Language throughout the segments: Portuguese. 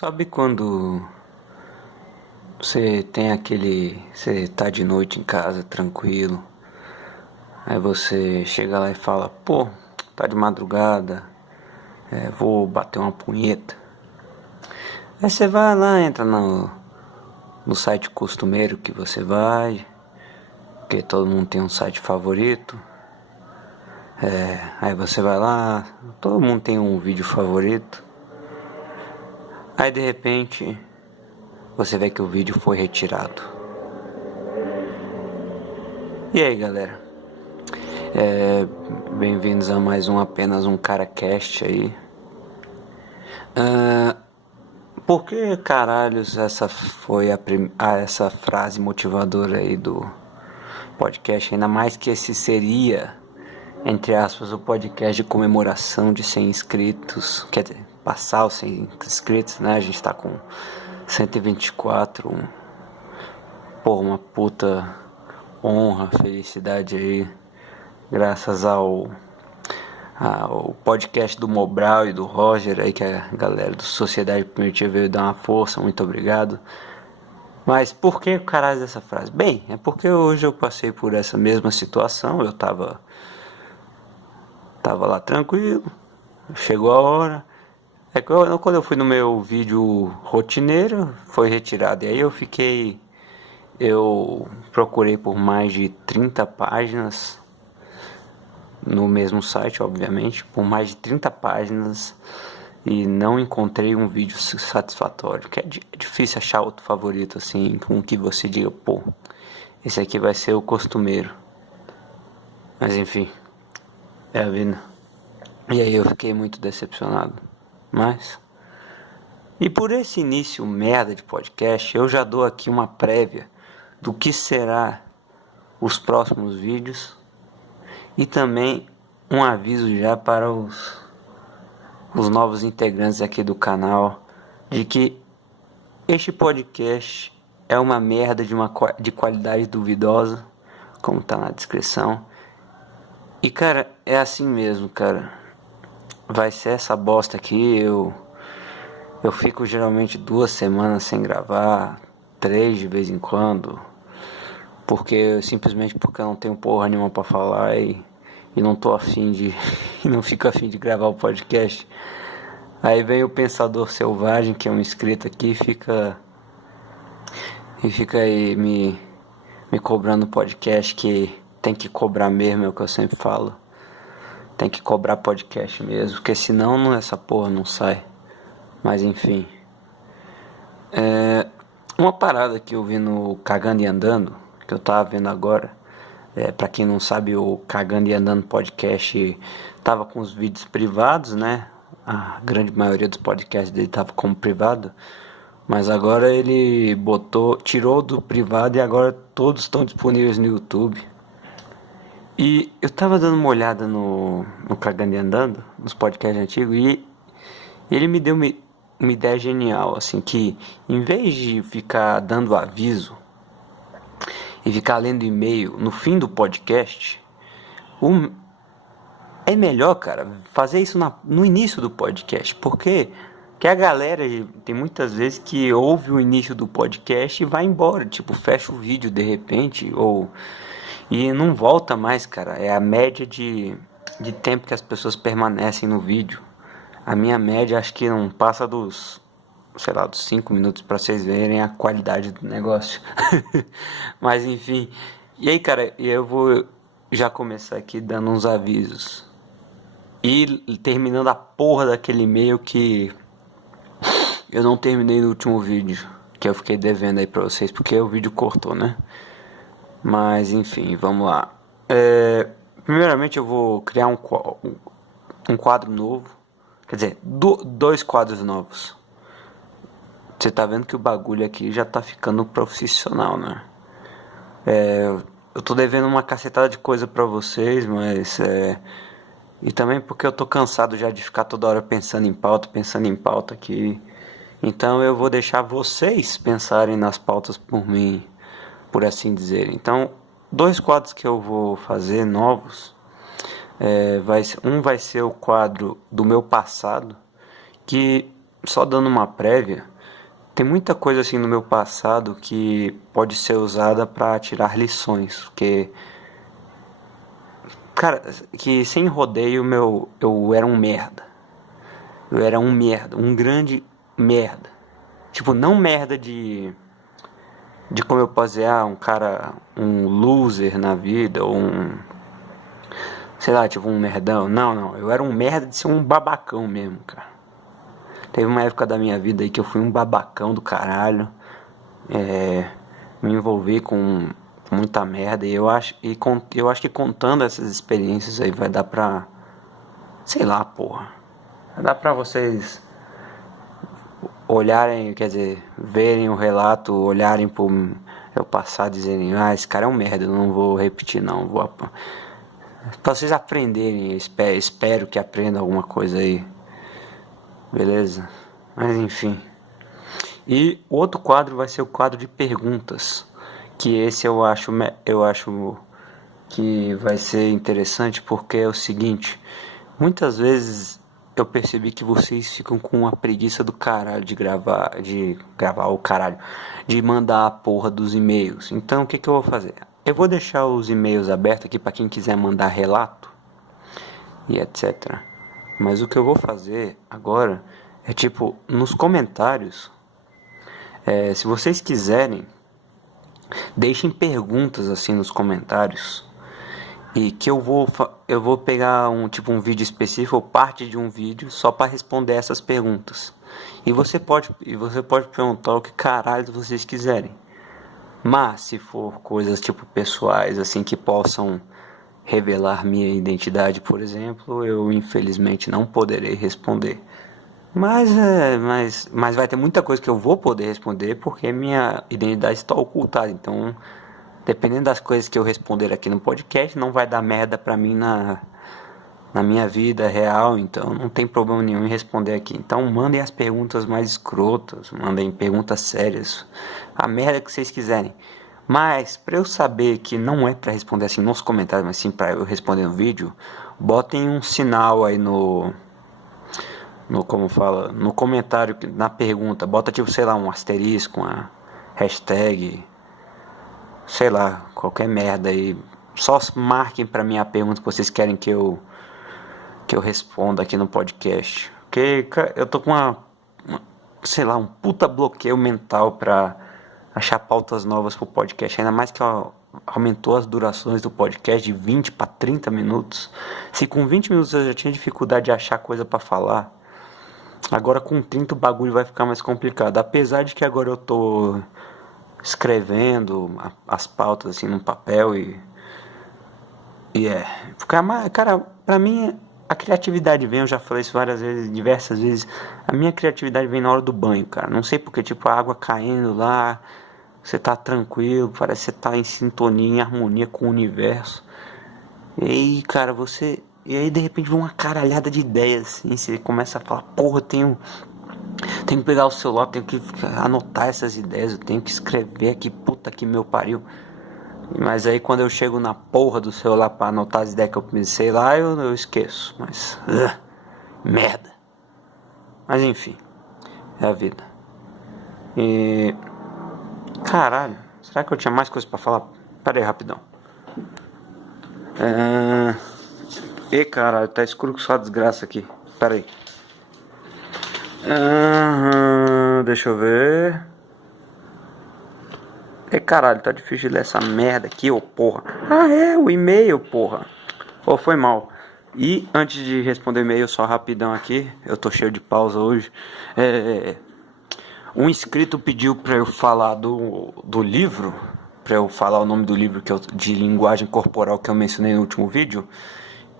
Sabe quando você tem aquele. Você tá de noite em casa, tranquilo. Aí você chega lá e fala: pô, tá de madrugada, vou bater uma punheta. Aí você vai lá, entra no site costumeiro que você vai, porque todo mundo tem um site favorito. Aí você vai lá, todo mundo tem um vídeo favorito. Aí de repente você vê que o vídeo foi retirado. E aí, galera? Bem-vindos a mais um Apenas um CaraCast aí. Por que caralhos essa foi essa frase motivadora aí do podcast? Ainda mais que esse seria, entre aspas, o podcast de comemoração de 100 inscritos. Quer dizer, passar os 100 inscritos, né? A gente tá com 124. Uma puta honra, felicidade aí. Graças ao podcast do Mobral e do Roger aí, que a galera do Sociedade Primitiva veio dar uma força, muito obrigado. Mas por que o caralho dessa frase? Bem, é porque hoje eu passei por essa mesma situação, eu tava lá tranquilo, chegou a hora. Quando eu fui no meu vídeo rotineiro, foi retirado, e aí eu procurei por mais de 30 páginas no mesmo site, obviamente, por mais de 30 páginas, e não encontrei um vídeo satisfatório, que é difícil achar outro favorito assim, com que você diga, pô, esse aqui vai ser o costumeiro. Mas enfim, é a vida. E aí eu fiquei muito decepcionado. Mas, e por esse início merda de podcast, eu já dou aqui uma prévia do que será os próximos vídeos. E também um aviso já para os novos integrantes aqui do canal, de que este podcast é uma merda de qualidade duvidosa, como tá na descrição. E cara, é assim mesmo, cara. Vai ser essa bosta aqui. Eu fico geralmente 2 semanas sem gravar, 3 de vez em quando, simplesmente porque eu não tenho porra nenhuma pra falar e não tô afim de e não fico afim de gravar o podcast. Aí vem o Pensador Selvagem, que é um inscrito aqui, e fica aí me cobrando podcast, que tem que cobrar mesmo, é o que eu sempre falo. Tem que cobrar podcast mesmo, porque senão essa porra não sai. Mas enfim, uma parada que eu vi no Cagando e Andando, que eu tava vendo agora. Pra quem não sabe, o Cagando e Andando podcast tava com os vídeos privados, né? A grande maioria dos podcasts dele tava como privado. Mas agora ele tirou do privado e agora todos estão disponíveis no YouTube. E eu tava dando uma olhada no Cagando e Andando, nos podcasts antigos, e ele me deu uma ideia genial, assim, que em vez de ficar dando aviso e ficar lendo e-mail no fim do podcast, é melhor, cara, fazer isso no início do podcast, porque a galera tem muitas vezes que ouve o início do podcast e vai embora, tipo, fecha o vídeo de repente, e não volta mais, cara. É a média de tempo que as pessoas permanecem no vídeo. A minha média acho que não passa dos 5 minutos, pra vocês verem a qualidade do negócio. Mas enfim. E aí, cara, eu vou já começar aqui dando uns avisos. E terminando a porra daquele e-mail que eu não terminei no último vídeo, que eu fiquei devendo aí pra vocês, porque o vídeo cortou, né? Mas enfim, vamos lá. Primeiramente eu vou criar um quadro novo. Quer dizer, 2 quadros novos. Você tá vendo que o bagulho aqui já tá ficando profissional, né? Eu tô devendo uma cacetada de coisa pra vocês, mas e também porque eu tô cansado já de ficar toda hora pensando em pauta aqui. Então eu vou deixar vocês pensarem nas pautas por mim, por assim dizer. Então, 2 quadros que eu vou fazer novos. Vai ser o quadro do meu passado, que só dando uma prévia, tem muita coisa assim no meu passado que pode ser usada pra tirar lições, porque, cara, que sem rodeio eu era um merda. Eu era um merda, um grande merda. Tipo, não merda de como eu posso dizer, um cara, um loser na vida, ou sei lá, tipo um merdão. Não, eu era um merda de ser um babacão mesmo, cara. Teve uma época da minha vida aí que eu fui um babacão do caralho. Me envolvi com muita merda e eu acho que contando essas experiências aí vai dar pra, sei lá, porra. Vai dar pra vocês olharem, quer dizer, verem o relato, olharem pro meu passado e dizerem, esse cara é um merda, eu não vou repetir não, pra vocês aprenderem, espero que aprendam alguma coisa aí, beleza? Mas enfim. E o outro quadro vai ser o quadro de perguntas, que esse eu acho que vai ser interessante porque é o seguinte, muitas vezes eu percebi que vocês ficam com uma preguiça do caralho de gravar o caralho, de mandar a porra dos e-mails. Então o que eu vou fazer? Eu vou deixar os e-mails abertos aqui para quem quiser mandar relato e etc. Mas o que eu vou fazer agora é tipo, nos comentários, se vocês quiserem, deixem perguntas assim nos comentários. E que eu vou pegar um vídeo específico ou parte de um vídeo só para responder essas perguntas. E você pode perguntar o que caralho vocês quiserem. Mas se for coisas tipo pessoais assim que possam revelar minha identidade, por exemplo, eu infelizmente não poderei responder. Mas vai ter muita coisa que eu vou poder responder porque minha identidade está ocultada. Então, dependendo das coisas que eu responder aqui no podcast, não vai dar merda pra mim na minha vida real. Então, não tem problema nenhum em responder aqui. Então, mandem as perguntas mais escrotas, mandem perguntas sérias, a merda que vocês quiserem. Mas, pra eu saber que não é pra responder assim nos comentários, mas sim pra eu responder no vídeo, botem um sinal aí no comentário, na pergunta, bota tipo, sei lá, um asterisco, uma hashtag, sei lá, qualquer merda aí. Só marquem pra mim a pergunta que vocês querem que eu responda aqui no podcast. Porque eu tô com sei lá, um puta bloqueio mental pra achar pautas novas pro podcast, ainda mais que aumentou as durações do podcast de 20 para 30 minutos. Se com 20 minutos eu já tinha dificuldade de achar coisa pra falar, agora com 30 o bagulho vai ficar mais complicado. Apesar de que agora eu tô escrevendo as pautas assim no papel porque, cara, pra mim a criatividade vem, eu já falei isso várias vezes, diversas vezes. A minha criatividade vem na hora do banho, cara. Não sei porque, tipo, a água caindo lá, você tá tranquilo, parece que você tá em sintonia, em harmonia com o universo. E aí, cara, e aí de repente vem uma caralhada de ideias, assim, você começa a falar, porra, tenho que pegar o celular, tenho que anotar essas ideias, eu tenho que escrever aqui, puta que meu pariu. Mas aí quando eu chego na porra do celular pra anotar as ideias que eu pensei lá, eu esqueço. Mas, merda. Mas enfim, é a vida. E, caralho, será que eu tinha mais coisa pra falar? Pera aí, rapidão. Caralho, tá escuro com sua desgraça aqui. Pera aí. Deixa eu ver. Caralho, tá difícil de ler essa merda aqui, ô porra. O e-mail, porra. Foi mal. E antes de responder o e-mail, só rapidão aqui. Eu tô cheio de pausa hoje. Um inscrito pediu pra eu falar do livro. Pra eu falar o nome do livro de linguagem corporal que eu mencionei no último vídeo.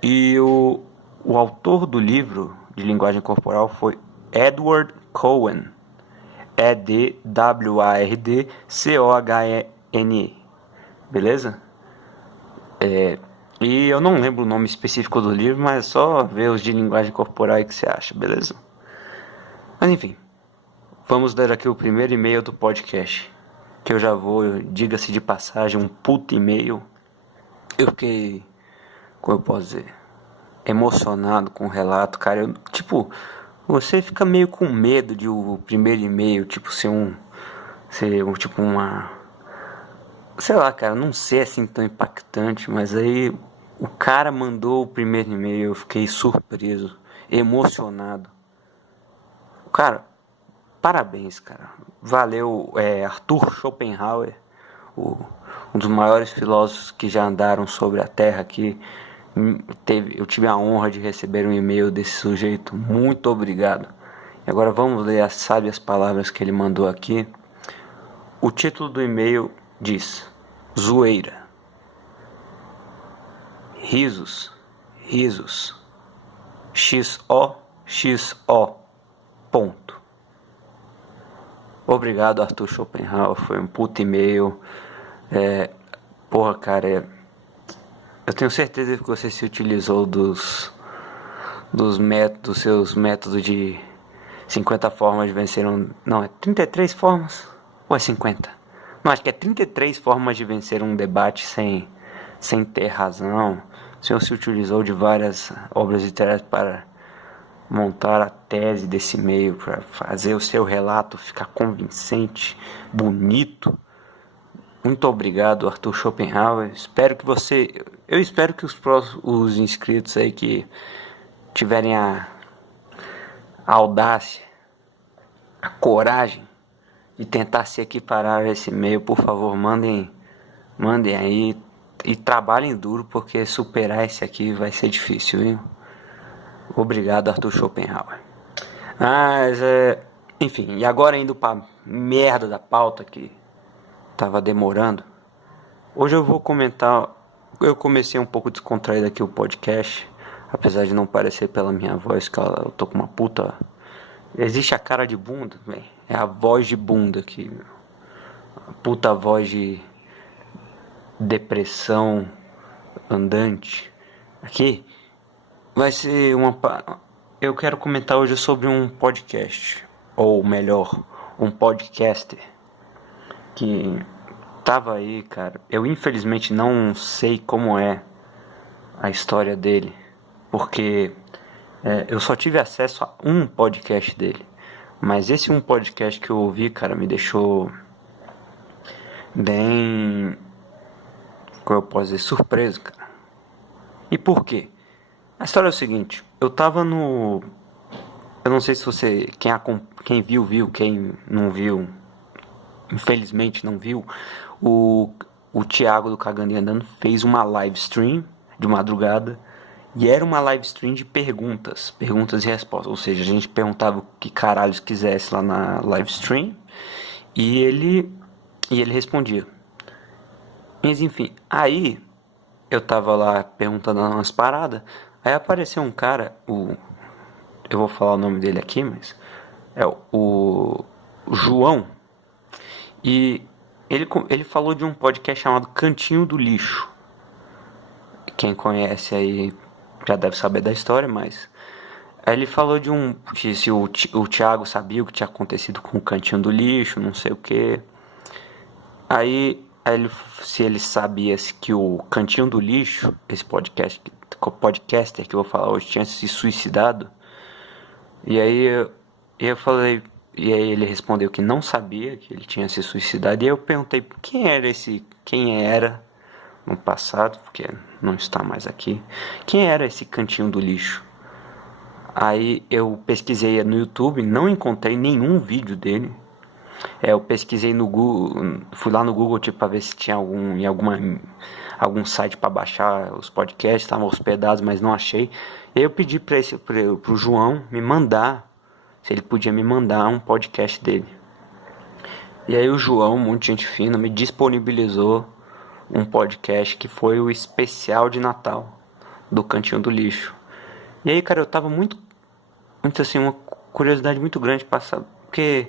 E o autor do livro de linguagem corporal foi Edward Cohen. Edwardcohen. Beleza? E eu não lembro o nome específico do livro, mas é só ver os de linguagem corporal aí que você acha, beleza? Mas enfim, vamos ler aqui o primeiro e-mail do podcast. Que eu já vou, diga-se de passagem, um puto e-mail. Eu fiquei, como eu posso dizer, emocionado com o relato, cara. você fica meio com medo de o primeiro e-mail, tipo, tipo uma, sei lá, cara, não ser assim tão impactante, mas aí o cara mandou o primeiro e-mail, eu fiquei surpreso, emocionado. Cara, parabéns, cara. Valeu, Arthur Schopenhauer, o, um dos maiores filósofos que já andaram sobre a Terra aqui. Eu tive a honra de receber um e-mail desse sujeito. Muito obrigado. E agora vamos ler as sábias palavras que ele mandou aqui. O título do e-mail diz: Zoeira. Risos, risos. XO. Ponto. Obrigado, Arthur Schopenhauer. Foi um puto e-mail. Porra, cara. Eu tenho certeza que você se utilizou dos seus métodos de 50 formas de vencer um. Não, é 33 formas? Ou é 50? Não, acho que é 33 formas de vencer um debate sem ter razão. O senhor se utilizou de várias obras literárias para montar a tese desse e-mail, para fazer o seu relato ficar convincente, bonito. Muito obrigado, Arthur Schopenhauer. Eu espero que os inscritos aí que tiverem a audácia, a coragem de tentar se equiparar a esse e-mail, por favor, mandem aí e trabalhem duro, porque superar esse aqui vai ser difícil, viu? Obrigado, Arthur Schopenhauer. Mas, enfim, e agora indo pra merda da pauta que tava demorando. Hoje eu vou comentar. Eu comecei um pouco descontraído aqui o podcast, apesar de não parecer pela minha voz que eu tô com uma puta. Existe a cara de bunda, velho. É a voz de bunda aqui. A puta voz de depressão andante. Aqui vai ser eu quero comentar hoje sobre um podcast, ou melhor, um podcaster que tava aí, cara. Eu infelizmente não sei como é a história dele, porque eu só tive acesso a um podcast dele. Mas esse um podcast que eu ouvi, cara, me deixou bem, como eu posso dizer, surpreso, cara. E por quê? A história é o seguinte: eu tava no. Eu não sei se você. Quem viu, quem não viu, infelizmente não viu. O Thiago do Cagando e Andando fez uma live stream de madrugada. E era uma live stream de perguntas e respostas. Ou seja, a gente perguntava o que caralhos quisesse lá na live stream. E ele respondia. Mas enfim, aí eu tava lá perguntando umas paradas. Aí apareceu um cara, eu vou falar o nome dele aqui, mas é o João. E ele falou de um podcast chamado Cantinho do Lixo. Quem conhece aí já deve saber da história, mas aí ele falou de que se o Thiago sabia o que tinha acontecido com o Cantinho do Lixo, não sei o que. Se ele sabia que o Cantinho do Lixo, esse podcaster que eu vou falar hoje, tinha se suicidado. E aí eu falei, e aí ele respondeu que não sabia que ele tinha se suicidado. E aí eu perguntei quem era no passado, porque não está mais aqui. Quem era esse Cantinho do Lixo? Aí eu pesquisei no YouTube, não encontrei nenhum vídeo dele. Eu pesquisei no Google, fui lá no Google tipo, para ver se tinha algum site para baixar os podcasts, estavam hospedados, mas não achei. E aí eu pedi pro João me mandar, se ele podia me mandar um podcast dele. E aí o João, muito gente fina, me disponibilizou um podcast que foi o especial de Natal do Cantinho do Lixo. E aí, cara, eu tava muito assim, uma curiosidade muito grande pra saber, porque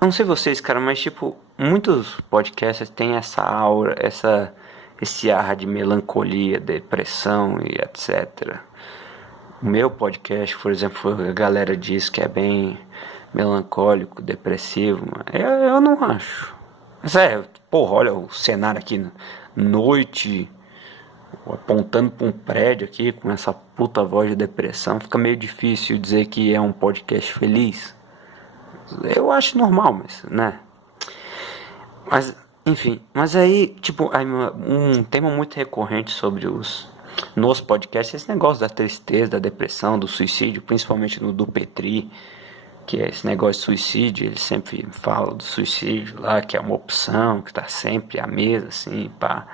eu não sei vocês, cara, mas tipo, muitos podcasts têm essa aura, esse ar de melancolia, depressão e etc. O meu podcast, por exemplo, a galera diz que é bem melancólico, depressivo, mas eu não acho. Mas porra, olha o cenário aqui, noite, apontando para um prédio aqui com essa puta voz de depressão, fica meio difícil dizer que é um podcast feliz. Eu acho normal, mas, né? Mas, enfim, mas aí, tipo, um tema muito recorrente sobre nos podcasts, esse negócio da tristeza, da depressão, do suicídio, principalmente no do Petri, que é esse negócio de suicídio, ele sempre fala do suicídio lá, que é uma opção, que tá sempre à mesa, assim, pá.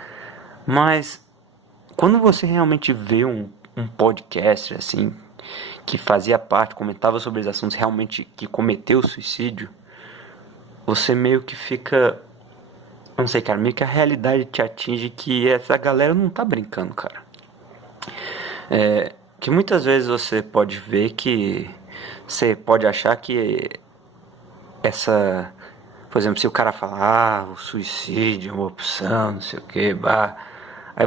Mas, quando você realmente vê um podcast, assim, que fazia parte, comentava sobre os assuntos realmente que cometeu suicídio, você meio que fica, eu não sei, cara, meio que a realidade te atinge que essa galera não tá brincando, cara. Que muitas vezes você pode ver que você pode achar que essa, por exemplo, se o cara falar, o suicídio é uma opção, não sei o que, bah, aí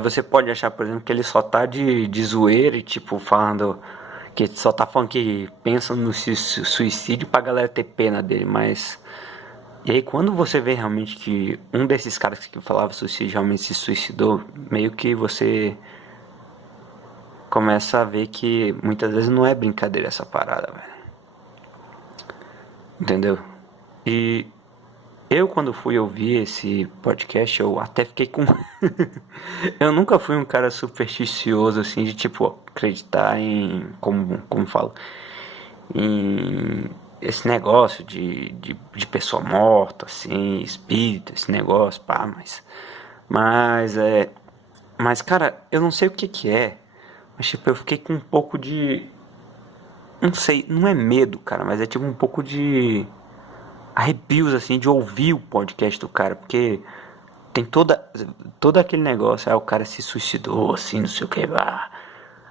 você pode achar, por exemplo, que ele só tá de zoeira e tipo falando que só tá falando que pensa no suicídio pra galera ter pena dele, mas e aí quando você vê realmente que um desses caras que falava suicídio realmente se suicidou, meio que você começa a ver que muitas vezes não é brincadeira essa parada, velho. Entendeu? E eu, quando fui ouvir esse podcast, eu até fiquei com. Eu nunca fui um cara supersticioso, assim, de tipo, acreditar em. Como falo? Em esse negócio de pessoa morta, assim, espírito, esse negócio, pá, mas. Mas é. Mas, cara, eu não sei o que que é. Mas, tipo, eu fiquei com um pouco de. Não sei, não é medo, cara, mas é tipo um pouco de arrepios, assim, de ouvir o podcast do cara, porque tem todo aquele negócio, aí o cara se suicidou, assim, não sei o que, ah.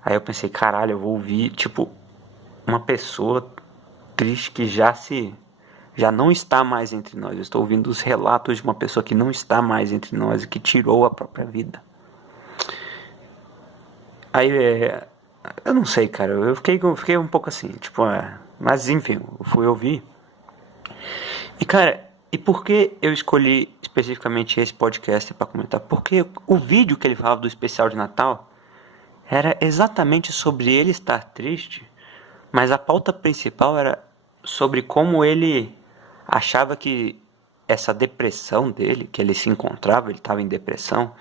Aí eu pensei, caralho, eu vou ouvir, tipo, uma pessoa triste que já não está mais entre nós. Eu estou ouvindo os relatos de uma pessoa que não está mais entre nós e que tirou a própria vida. Aí, eu não sei, cara, eu fiquei um pouco assim, tipo, mas enfim, eu fui ouvir. E cara, e por que eu escolhi especificamente esse podcast para comentar? Porque o vídeo que ele falava do especial de Natal era exatamente sobre ele estar triste, mas a pauta principal era sobre como ele achava que essa depressão dele, que ele se encontrava, ele estava em depressão,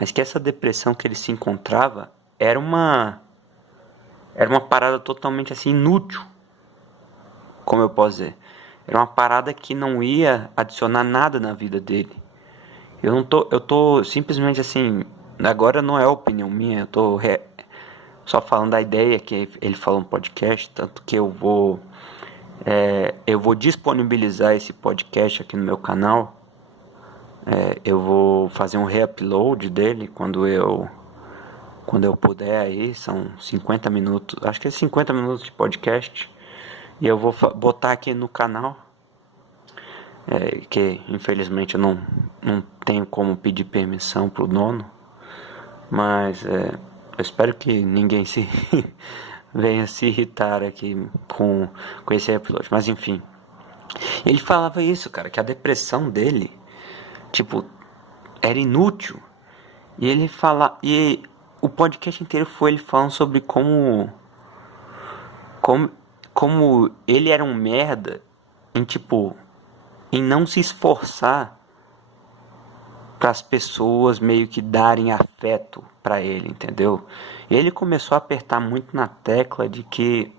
mas que essa depressão que ele se encontrava era uma parada totalmente assim inútil, como eu posso dizer. Era uma parada que não ia adicionar nada na vida dele. Eu tô simplesmente assim, agora não é opinião minha, eu tô só falando da ideia que ele falou no podcast, tanto que eu vou disponibilizar esse podcast aqui no meu canal. Eu vou fazer um re-upload dele quando eu puder aí, são 50 minutos, acho que é 50 minutos de podcast. E eu vou botar aqui no canal, que infelizmente eu não tenho como pedir permissão pro dono, mas eu espero que ninguém se venha se irritar aqui com esse upload, mas enfim. Ele falava isso, cara, que a depressão dele, tipo, era inútil. E o podcast inteiro foi ele falando sobre como, como ele era um merda em tipo, em não se esforçar para as pessoas meio que darem afeto para ele, entendeu? Ele começou a apertar muito na tecla de que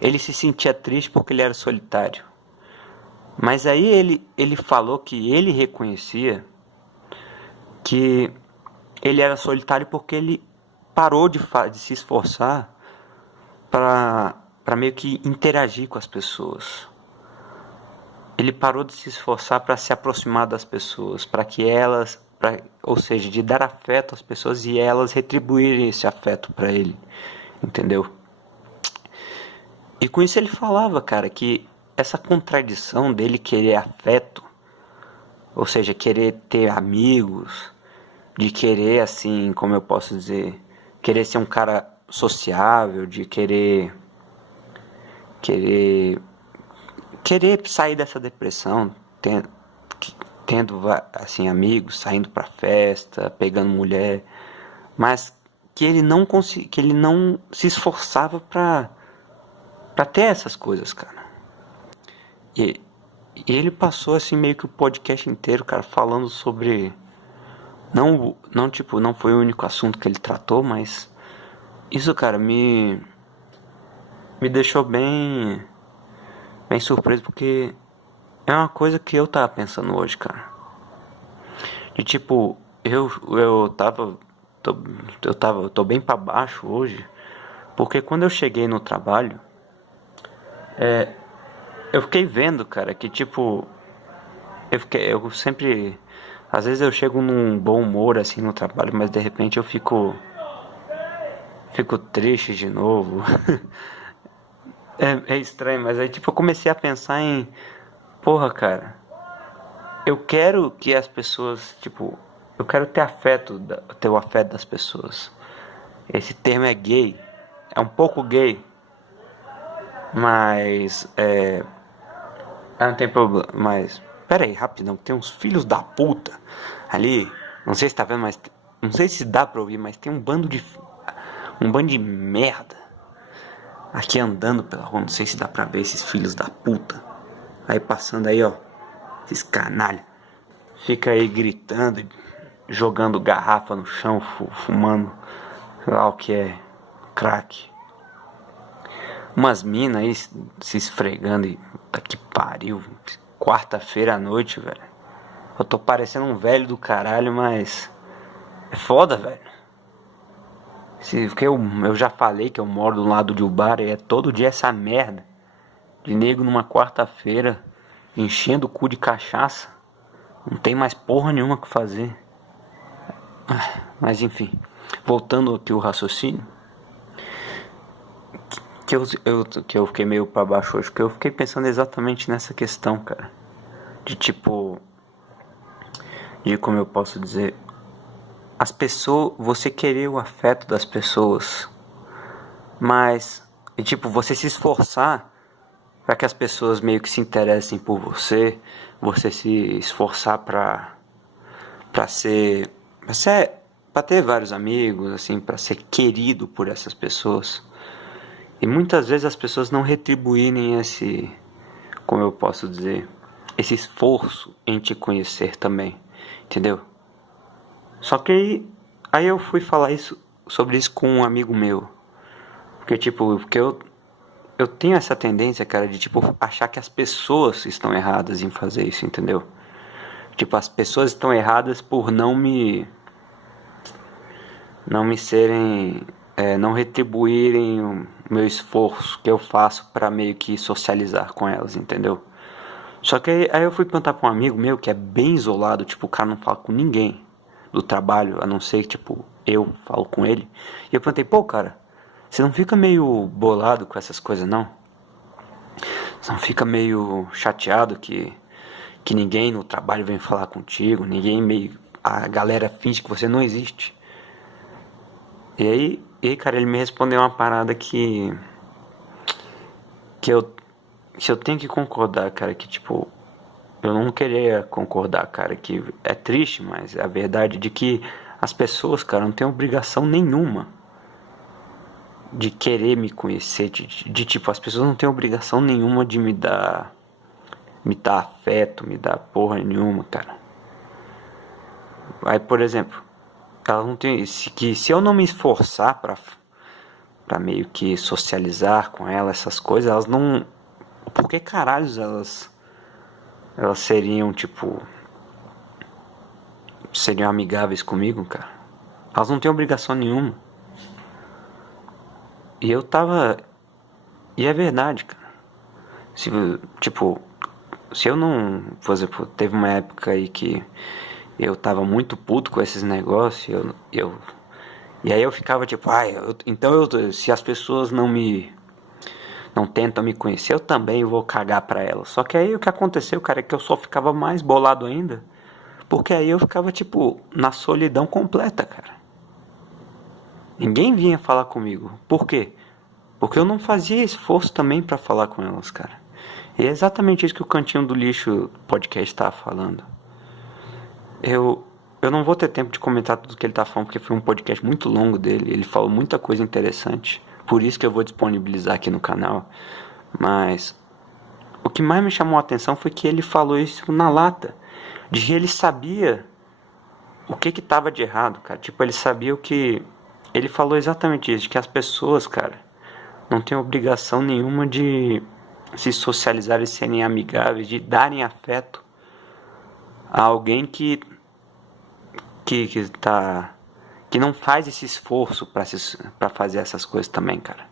ele se sentia triste porque ele era solitário. Mas aí ele falou que ele reconhecia que ele era solitário porque ele parou de se esforçar para meio que interagir com as pessoas. Ele parou de se esforçar para se aproximar das pessoas, para que elas, ou seja, de dar afeto às pessoas e elas retribuírem esse afeto para ele, entendeu? E com isso ele falava, cara, que essa contradição dele querer afeto, ou seja, querer ter amigos, de querer, assim, como eu posso dizer, querer ser um cara sociável, de querer sair dessa depressão, tendo assim amigos, saindo pra festa, pegando mulher, mas que que ele não se esforçava pra ter essas coisas, cara. E, e ele passou assim meio que o podcast inteiro, cara, falando sobre não foi o único assunto que ele tratou, mas isso, cara, me deixou bem surpreso, porque é uma coisa que eu tava pensando hoje, cara. De tipo, tô, eu tô bem pra baixo hoje, porque quando eu cheguei no trabalho, eu fiquei vendo, cara, que tipo, eu sempre, às vezes eu chego num bom humor assim no trabalho, mas de repente eu fico triste de novo. É estranho, mas aí tipo eu comecei a pensar em, porra, cara, eu quero que as pessoas, tipo, eu quero ter o afeto das pessoas. Esse termo é gay, é um pouco gay, mas não tem problema, mas pera aí, rapidão, tem uns filhos da puta ali, não sei se tá vendo, mas não sei se dá pra ouvir, mas tem um bando de merda aqui andando pela rua, não sei se dá pra ver esses filhos da puta. Aí passando aí, ó, esses canalha. Fica aí gritando, jogando garrafa no chão, fumando, sei lá o que é, crack. Umas minas aí se esfregando e tá que pariu. Quarta-feira à noite, velho. Eu tô parecendo um velho do caralho, mas é foda, velho. Porque eu já falei que eu moro do lado de Ubara e é todo dia essa merda de nego numa quarta-feira enchendo o cu de cachaça. Não tem mais porra nenhuma que fazer. Mas enfim, voltando aqui o raciocínio, que eu fiquei meio pra baixo hoje, porque eu fiquei pensando exatamente nessa questão, cara. De tipo, de como eu posso dizer, as pessoas, você querer o afeto das pessoas, mas, e tipo, você se esforçar para que as pessoas meio que se interessem por você se esforçar para ser, para ter vários amigos, assim, para ser querido por essas pessoas. E muitas vezes as pessoas não retribuírem esse, como eu posso dizer, esse esforço em te conhecer também, entendeu? Só que aí eu fui falar sobre isso com um amigo meu. Porque eu tenho essa tendência, cara, de tipo achar que as pessoas estão erradas em fazer isso, entendeu? Tipo, as pessoas estão erradas por não me serem, não retribuírem o meu esforço que eu faço pra meio que socializar com elas, entendeu? Só que aí eu fui perguntar pra um amigo meu que é bem isolado, tipo, o cara não fala com ninguém do trabalho, a não ser que, tipo, eu falo com ele. E eu perguntei, pô, cara, você não fica meio bolado com essas coisas, não? Você não fica meio chateado que ninguém no trabalho vem falar contigo, a galera finge que você não existe? Cara, ele me respondeu uma parada que eu tenho que concordar, cara, que tipo, eu não queria concordar, cara, que é triste, mas é a verdade de que as pessoas, cara, não têm obrigação nenhuma de querer me conhecer, tipo, as pessoas não têm obrigação nenhuma de me dar afeto, me dar porra nenhuma, cara. Aí, por exemplo, elas não tem, se eu não me esforçar pra meio que socializar com ela, essas coisas, elas não, por que caralhos elas seriam, tipo, seriam amigáveis comigo, cara? Elas não têm obrigação nenhuma. E eu tava, e é verdade, cara. Se, tipo, se eu não, por exemplo, teve uma época aí que eu tava muito puto com esses negócios, e aí eu ficava tipo, se as pessoas não tentam me conhecer, eu também vou cagar pra elas. Só que aí o que aconteceu, cara, é que eu só ficava mais bolado ainda, porque aí eu ficava tipo na solidão completa, cara. Ninguém vinha falar comigo. Por quê? Porque eu não fazia esforço também pra falar com elas, cara. E é exatamente isso que o Cantinho do Lixo podcast tava falando. Eu Eu não vou ter tempo de comentar tudo que ele tá falando, porque foi um podcast muito longo dele. Ele falou muita coisa interessante. Por isso que eu vou disponibilizar aqui no canal. Mas o que mais me chamou a atenção foi que ele falou isso na lata. De que ele sabia o que tava de errado, cara. Tipo, ele sabia o que... Ele falou exatamente isso, de que as pessoas, cara, não têm obrigação nenhuma de se socializar e serem amigáveis, de darem afeto a alguém que não faz esse esforço pra fazer essas coisas também, cara.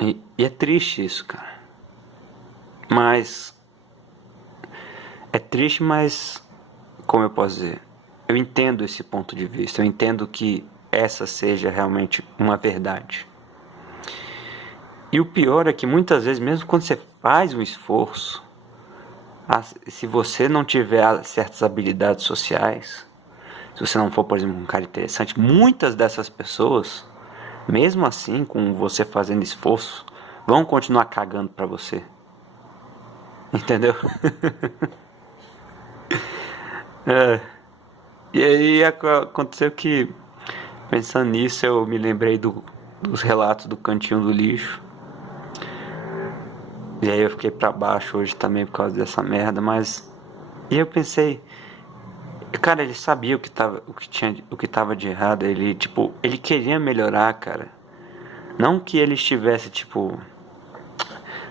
E é triste isso, cara. Mas é triste, mas como eu posso dizer? Eu entendo esse ponto de vista. Eu entendo que essa seja realmente uma verdade. E o pior é que muitas vezes, mesmo quando você faz um esforço, se você não tiver certas habilidades sociais, se você não for, por exemplo, um cara interessante, muitas dessas pessoas, mesmo assim, com você fazendo esforço, vão continuar cagando pra você. Entendeu? E aí aconteceu que, pensando nisso, eu me lembrei dos relatos do Cantinho do Lixo. E aí eu fiquei pra baixo hoje também por causa dessa merda, mas... E eu pensei... Cara, ele sabia o que tava de errado, ele, tipo, ele queria melhorar, cara. Não que ele estivesse, tipo...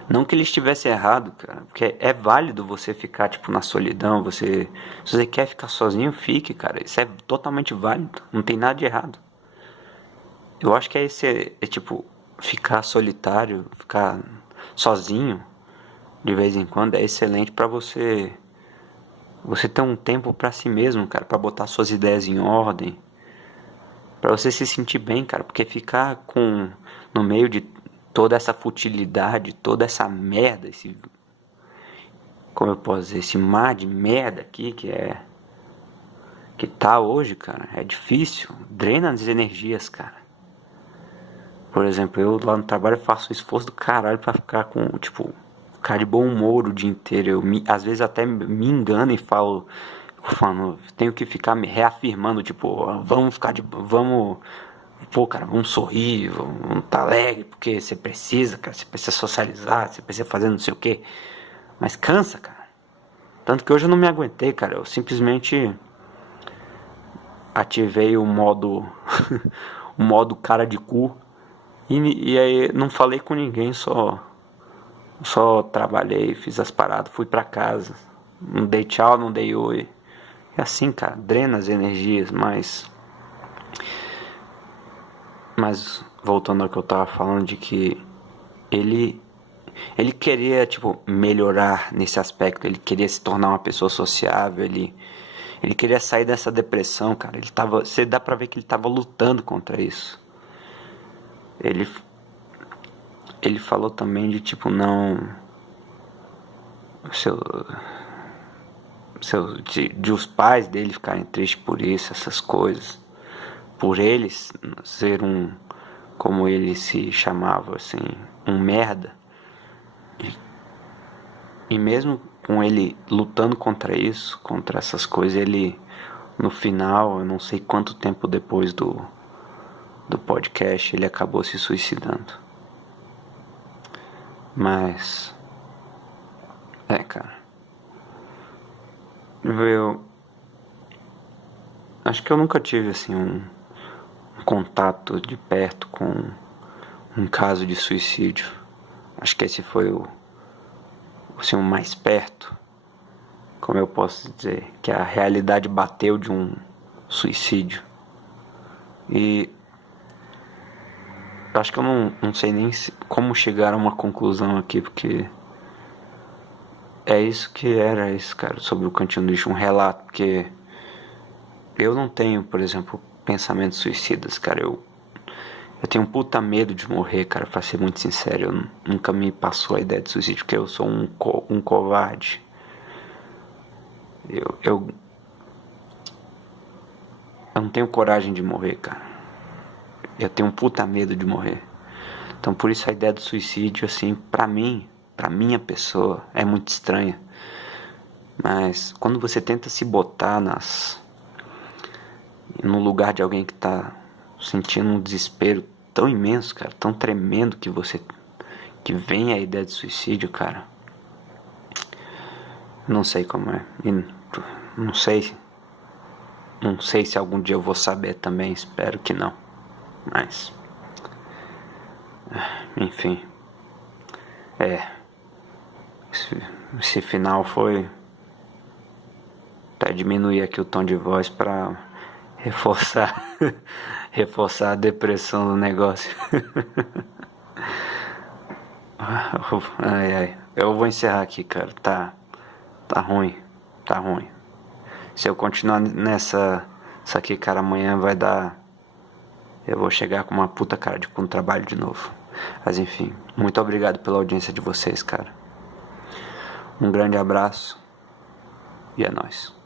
Não que ele estivesse errado, cara, porque é válido você ficar, tipo, na solidão, se você quer ficar sozinho, fique, cara, isso é totalmente válido, não tem nada de errado. Eu acho que tipo, ficar solitário, ficar sozinho, de vez em quando, é excelente pra você ter um tempo pra si mesmo, cara, pra botar suas ideias em ordem, pra você se sentir bem, cara, porque ficar no meio de toda essa futilidade, toda essa merda, como eu posso dizer, esse mar de merda aqui que tá hoje, cara, é difícil, drena as energias, cara. Por exemplo, eu lá no trabalho faço um esforço do caralho pra ficar ficar de bom humor o dia inteiro. Às vezes até me engano e falando, tenho que ficar me reafirmando, tipo, vamos, pô, cara, vamos sorrir, vamos tá alegre, porque você precisa, cara, você precisa socializar, você precisa fazer não sei o que. Mas cansa, cara. Tanto que hoje eu não me aguentei, cara, eu simplesmente ativei o modo, o modo cara de cu, e aí não falei com ninguém, só trabalhei, fiz as paradas, fui pra casa, não dei tchau, não dei oi. É assim, cara, drena as energias, mas voltando ao que eu tava falando, de que ele queria, tipo, melhorar nesse aspecto, ele queria se tornar uma pessoa sociável, ele queria sair dessa depressão, cara. Você dá pra ver que ele tava lutando contra isso. Ele ele falou também de, tipo, não seu, de os pais dele ficarem tristes por isso, essas coisas, por eles ser como ele se chamava, assim, um merda. E mesmo com ele lutando contra isso, contra essas coisas, ele, no final, eu não sei quanto tempo depois do podcast, ele acabou se suicidando. Mas... cara... Eu... Acho que eu nunca tive, assim, um contato de perto com um caso de suicídio. Acho que esse foi o mais perto, como eu posso dizer, que a realidade bateu de um suicídio. E acho que eu não sei nem como chegar a uma conclusão aqui, porque é isso que era isso, cara, sobre o Cantinho do Lixo, um relato, porque eu não tenho, por exemplo, pensamentos suicidas, cara. Eu tenho um puta medo de morrer, cara, pra ser muito sincero. Nunca me passou a ideia de suicídio, porque eu sou um covarde. Eu não tenho coragem de morrer, cara. Eu tenho um puta medo de morrer. Então por isso a ideia do suicídio, assim, pra mim, pra minha pessoa, é muito estranha. Mas quando você tenta se botar no lugar de alguém que tá sentindo um desespero tão imenso, cara, tão tremendo, que vem a ideia de suicídio, cara, não sei como é. E não sei se algum dia eu vou saber também, espero que não. Mas enfim, esse final foi para diminuir aqui o tom de voz, para reforçar reforçar a depressão do negócio. Ai, ai. Eu vou encerrar aqui, cara. Tá ruim. Tá ruim. Se eu continuar isso aqui, cara, amanhã vai dar. Eu vou chegar com uma puta cara de com trabalho de novo. Mas enfim, muito obrigado pela audiência de vocês, cara. Um grande abraço e é nóis.